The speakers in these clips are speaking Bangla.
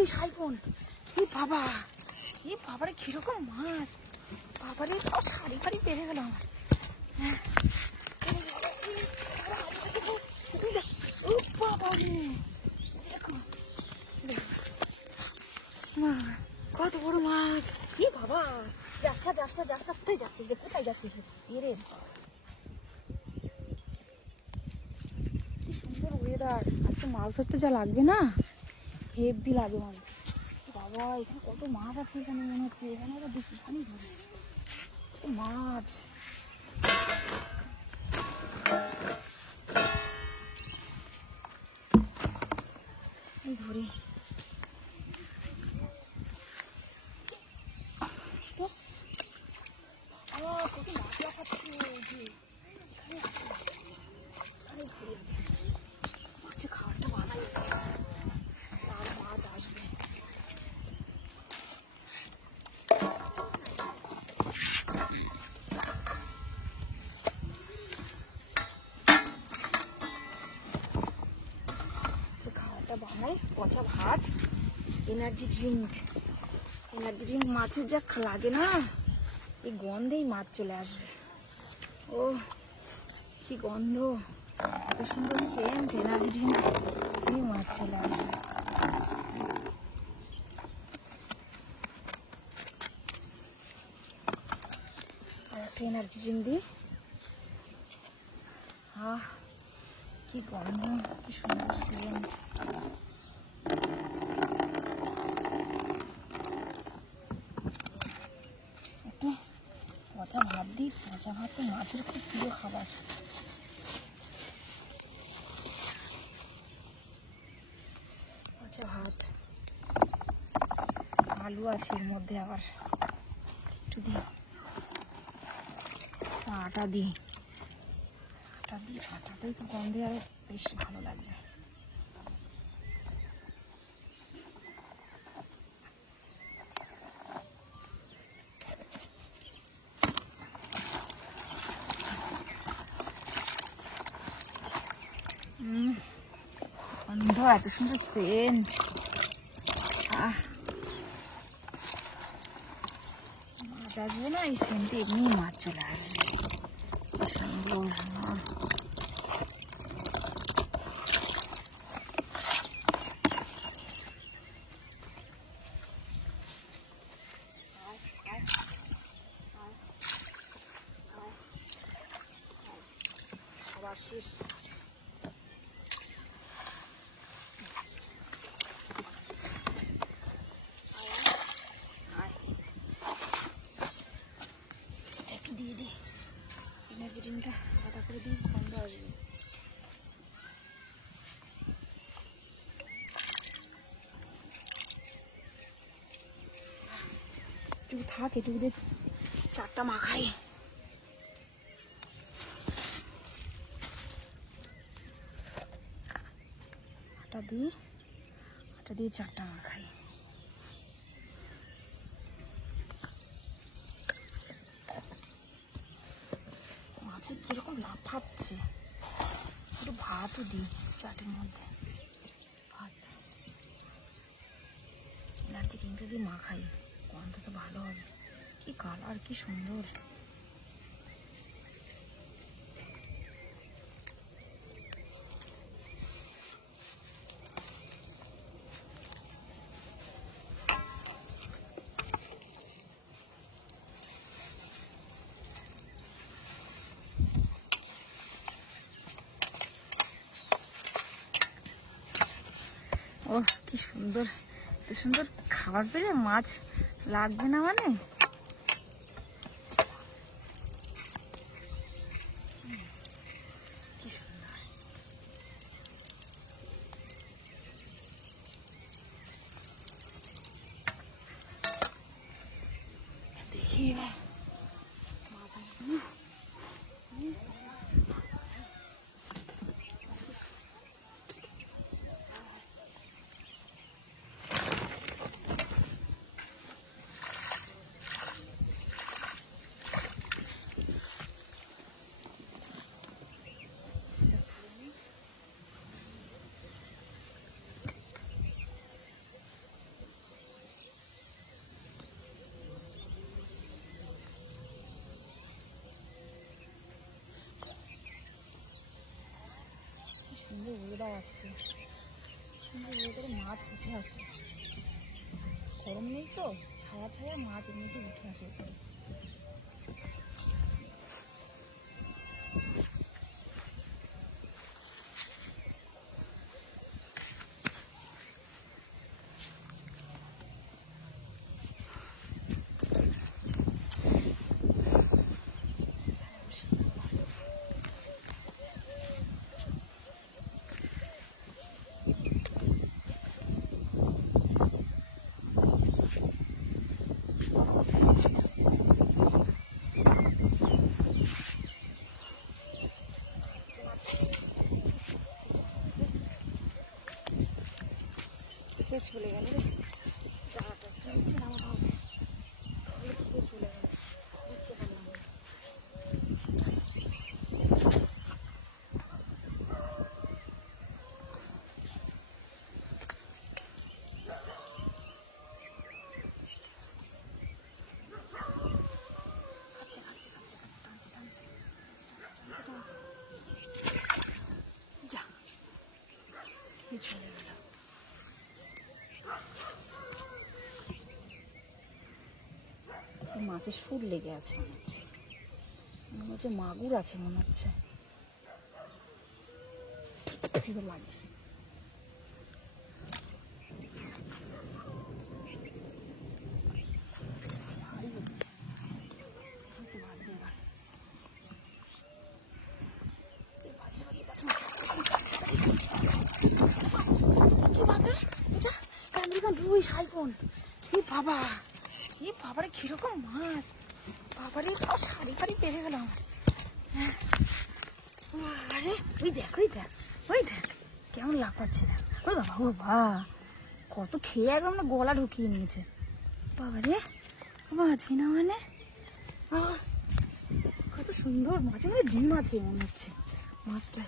ওই সাইফোন। এ বাবা, এ বাবারে কিরকম মাছ! বাবারে তো শাড়ি ফাড়ি বেড়ে গেল আমার। ও বাবা, কত বড় মাছ! এ বাবা, যাস কোথায় যাচ্ছিস? কোথায় যাচ্ছিস? এরে কি সুন্দর ওয়েদার! আজকে মাছ ধরতে যা লাগবে না, হেভি লাগবে মানে। বাবা, এখানে কত মাছ আছে! এখানে মনে হচ্ছে এখানে ওরা দেখি এখানেই ধরে কত মাছ। ধরি কত মাছ দেখাচ্ছে। মাছে খাবারটা বানাই, আর মাছ আসবে। খাবারটা বানাই, পচা ভাত, এনার্জি ড্রিঙ্ক। মাছের যা লাগে না, এই গন্ধেই মাছ চলে আসবে। ও কি গন্ধ, এত সুন্দর সেন্ট, এনার্জি ড্রিঙ্ক, মাছ চলে আসবে। আর একটা এনার্জি ড্রিঙ্ক দিই। আহ কি গন্ধ, কি সুন্দর সেন্ট। একটু পচা ভাত দিই, পচা ভাত তো মাছের খুব প্রিয় খাবার। পচা ভাত, আলু আছে এর মধ্যে, আবার একটু দিই আটা দিই। আটাটাই তো গন্ধে আরো বেশ ভালো লাগবে। গন্ধ, এত সুন্দর সেন্ট। মাছ আসবে না, এই সেন্টে এমনি মাছ চলে আসবে। সুন্দর সবার শেষ। একটু দিয়ে দিই এনার্জি ড্রিঙ্কটা, আলাদা করে দিই, গন্ধ আসবে। একটু থাক, একটু দিয়ে চারটা মাখাই। আটা দিয়ে চারটা মাখাই। মাছের কিরকম লাফাচ্ছে। একটু ভাতও দিই চাটের মধ্যে, ভাত এনার্জি ড্রিঙ্কটা দিয়ে মাখাই, গন্ধ তো ভালো হবে। কি কালার, কি সুন্দর। ও কি সুন্দর, এত সুন্দর খাবার পেলে মাছ লাগবে না মানে। কি সুন্দর, দেখি এবার সুন্দর ওয়েদার আজকে, সুন্দর ওয়েদারে মাছ উঠে আসে। গরম নেই তো, ছায়া ছায়া মাছ এমনিতে উঠে আসে এখানে। চলে গেল রে, জায়গাটা নিচে নামানো হবে, চলে গেল, বুঝতে পারলাম না। যা চলে গেল। মাছের সুর লেগে আছে, মনে হচ্ছে মাগুর আছে, মনে হচ্ছে লাগিস। বাবা, এই বাবারে কিরকম মাছ, বাবারে শাড়ি ফাড়ি পেরে গেল আমার। আরে ওই দেখ, ওই দেখ, ওই দেখ কেমন লাফাচ্ছে না। ওই বাবা, ও বাবা কত খেয়ে একদম না গলা ঢুকিয়ে নিয়েছে। বাবারে মাছই না মানে, কত সুন্দর মাছ, মানে ডিম আছে মনে হচ্ছে মাছটা।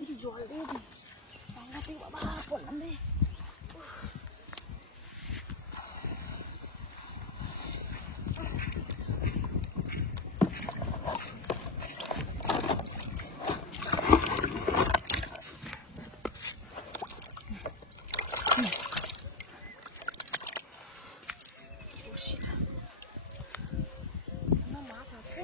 একটু জল দিয়ে দিই বাংলাতে, বাবা পড়লাম রে। মাছ আছে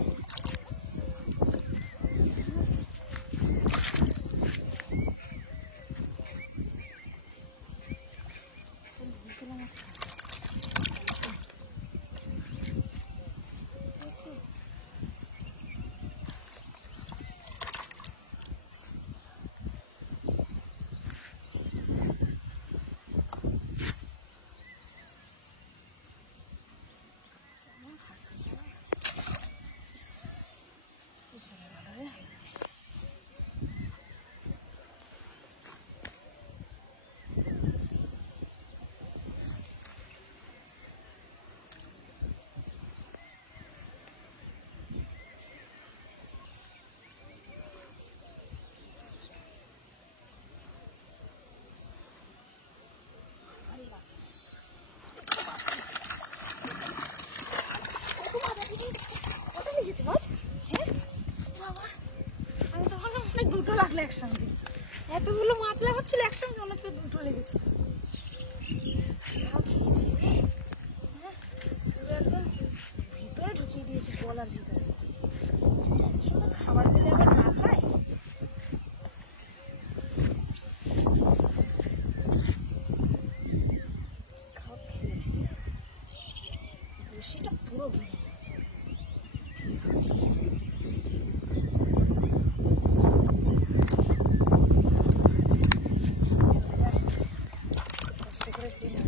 মাছ। হ্যাঁ বাবা, আমি তো ভাবলাম অনেক দুটো লাগলো একসঙ্গে, এতগুলো মাছ লাগাচ্ছিল একসঙ্গে, মনে হচ্ছে দুটো লেগেছে। খেয়েছি একদম ভিতরে ঢুকিয়ে দিয়েছে, গলার ভিতরে। এত সুন্দর খাবার পেলে আবার না খায়। খাওয়া খেয়েছি, বসিটা পুরো ভিজে গেছে। খেয়েছি কষ্ট করে খেয়ে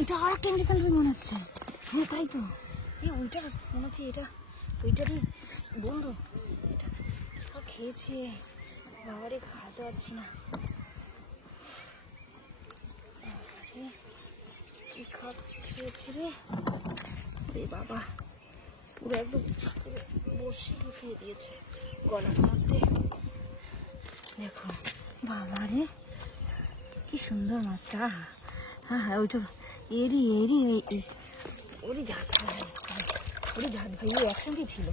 এটা আর একটা আমেরিকান রুই মনে হচ্ছে। হ্যাঁ তাই তো, ওইটা মনে হচ্ছে, এটা ওইটারই বন্ধু। এটা খেয়েছে, বাবারে খাওয়াতে পারছি না। কি খেয়েছে রে বাবা, পুরো একদম বসে ঢুকিয়ে দিয়েছে গলার মধ্যে। দেখো বাবারে কি সুন্দর মাছটা। হ্যাঁ হ্যাঁ, ওইটা এরই ওরই জাত ভাই, একসঙ্গেই ছিল।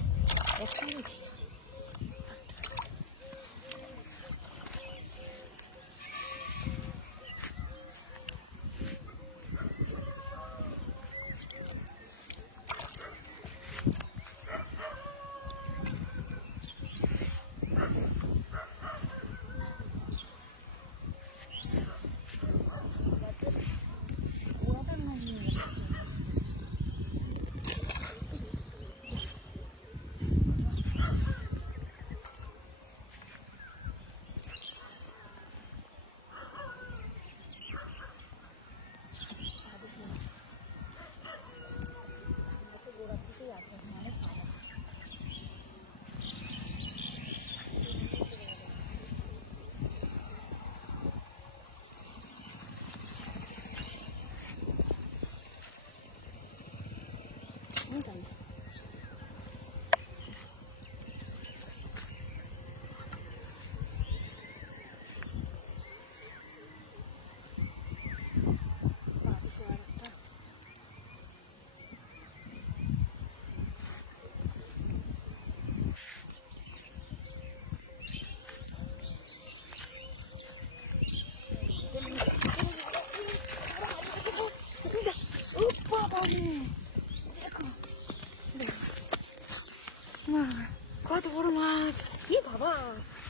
কত বড় মাছ! কি বাবা,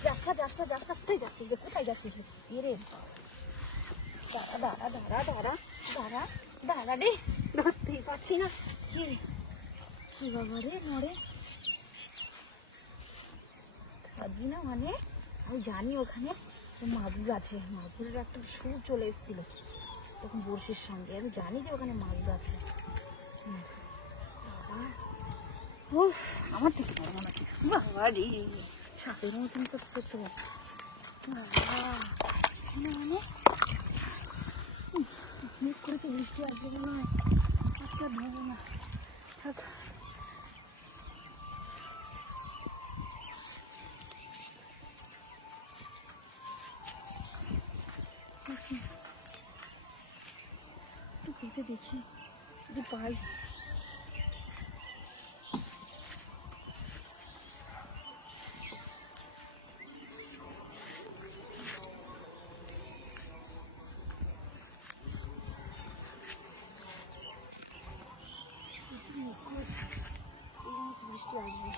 যাসটা কোথায় যাচ্ছিস? রে দাঁড়া রে, ধরতেই পারছি না। কি বাবা রে, মরে থাকবি না মানে? আমি জানি ওখানে মাগুর আছে, মাগুরের একটা সুর চলে এসেছিল তখন বড়শির সঙ্গে। আমি জানি যে ওখানে মাগুর আছে। আমার তো মনে হচ্ছে বাবা রে, সাপের মতন করছে তো। মানে মেঘ করেছে, বৃষ্টি আসবে মনে হয়, আজকে আর ধরবো না, থাক। একটু কেটে দেখি যদি পাই। বৃষ্টি আসবে।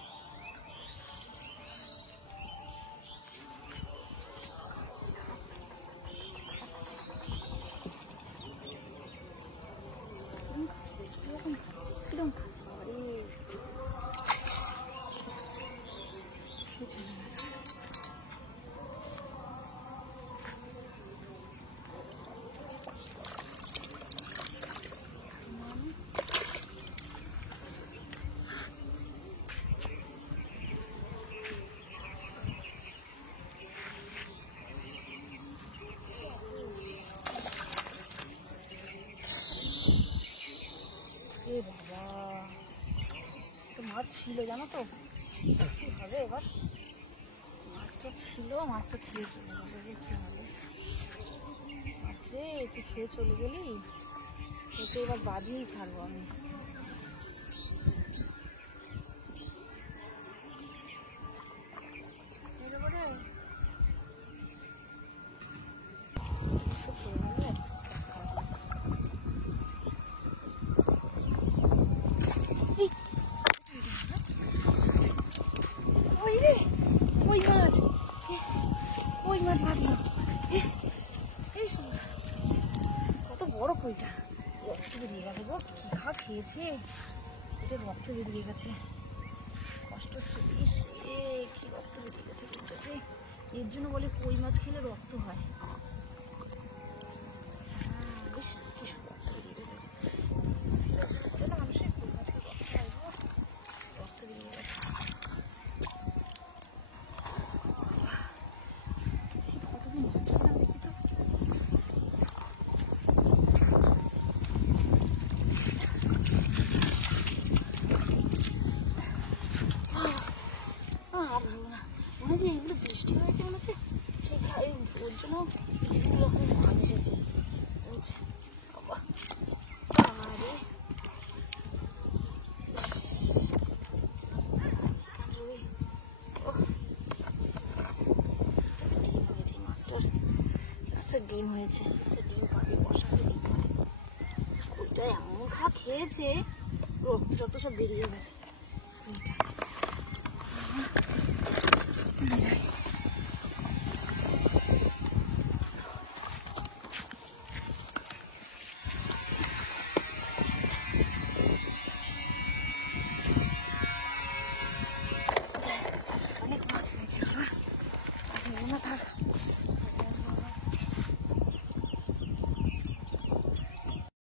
বাবা, একটা মাছ ছিল জানো তো, কি হবে এবার? মাছটা ছিল, মাছটা খেয়ে চলে যাবে, কি হবে? মাছ রে, তুই খেয়ে চলে গেলি, তোকে এবার বাদিয়েই ছাড়বো আমি। ওই মাছ ভাবলাম, কত বড় কইটা, রক্ত বেরিয়ে গেছে গো, কি খেয়েছে, এটা রক্ত বেরিয়ে গেছে, কষ্ট হচ্ছে বেশ। কি রক্ত বেরিয়ে গেছে, এর জন্য বলে কই মাছ খেলে রক্ত হয়। বেশ, কি রক্ত বেরিয়ে গেছে। মানুষের ফুল গাছকে রক্ত আসবো, রক্ত দিয়ে গেছে। কতদিন মাছ পেলাম দেখি তো। আর মনে হচ্ছে এগুলো বৃষ্টি হয়েছে, মনে হচ্ছে সেই ওর জন্য বিভিন্ন রকম মাছ এসেছে বুঝছে। আরে ডিম হয়েছে, ডিম পাবে বসাতে। ওইটা এমন খা খেয়েছে, রক্ত টক্ত সব বেরিয়ে গেছে।